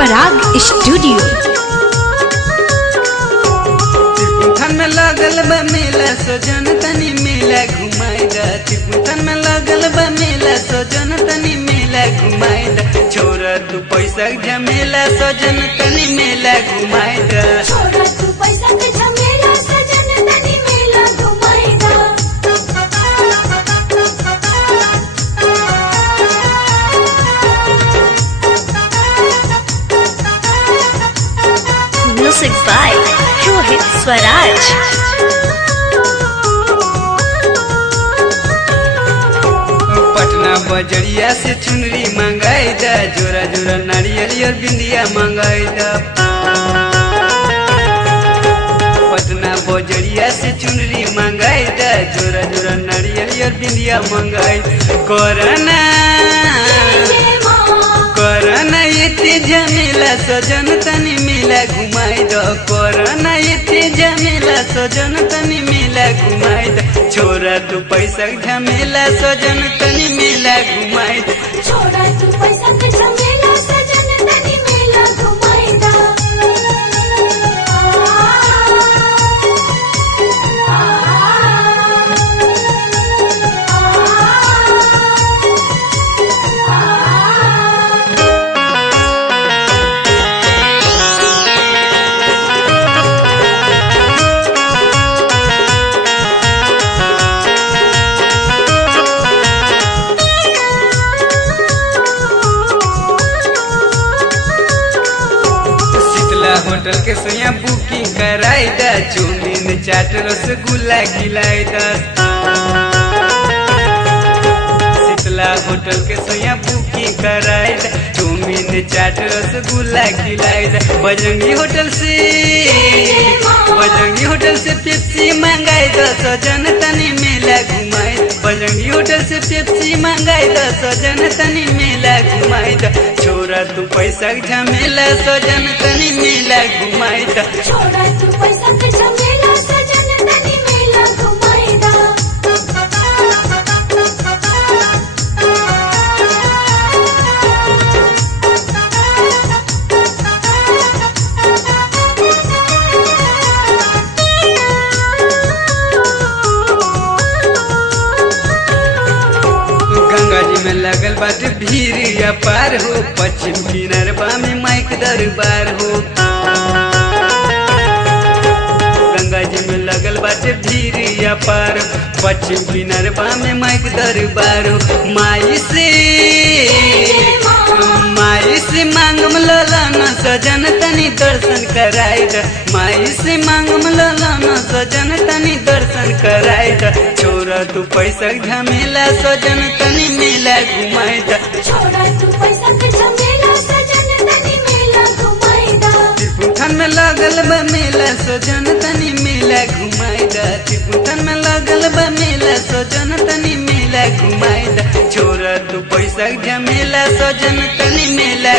पराग studio. त्रिपुथन में लगल बा मेला सजन तनी मेला घुमाई दा। त्रिपुथन में लगल बा मेला सजन तनी मेला घुमाई दा। छोरा तू पैसा झमेला सजन तनी मेला घुमाई दा। छोरा तू पैसा के झमेला सजन तनी मेला घुमाई दा। Music by Rohit Swaraj. पटना बजरिया से चुनरी मंगाई दा। जोरा जोरा नारियल और बिंदिया मंगाई दा। पटना बजरिया से चुनरी मंगाई दा। जोरा जोरा नारियल और बिंदिया मंगाई। कोरोना कोरोना इतनी झमेला सजन तनी मेला घुमाई दो। कोरोना इतनी झमेला सजन तनी मेला घुमाई दो। छोरा तू पैसा झमेला सजन तनी मेला घुमाई दो। छोरा तू पैसा के झमेला सजन तनी मेला घुमाई दा। होटल के सोया बुकिंग कराई दा। चौमिन चाट रसगुल्ला खिलाई दा। शीतला होटल के सोया बुकिंग कराई दा। चौमिन चाट रसगुल्ला खिलाई दा। बजरंगी होटल से पेप्सी मंगाई दा। सजन तनी मेला घुमाई दा। बजरंगी होटल से पेप्सी मंगाई दा। सजन तनी मेला घुमाई दा। छोरा तू पैसा झमेला सजन तनी मेला घुमाई दा। छोरा तू पैसा के झमेला सजन तनी मेला घुमाई दा। गंगा जी में लगल बाटे भीड़ या पार हो। पश्चिम किनारबा में माइक दरबार हो। गंगा जी में लगल बाटे भीड़ या पार। पश्चिम किनारबा में माइक दरबार हो। माई से मांगम ललन सजन तनी दर्शन कराई दा। माई से मांगम ललन सजन तनी दर्शन कराई दा। छोरा तू पैसा झमेला सजन तनी मेला घुमाई दा। छोरा तू पैसा के झमेला सजन तनी मेला घुमाई दा। त्रिपुथन में लगल बा मेला सजन तनी मेला घुमाई दा। त्रिपुथन में लगल बा मेला सजन तनी मेला घुमाई दा। छोरा तू पैसा झमेला सजन तनी मेला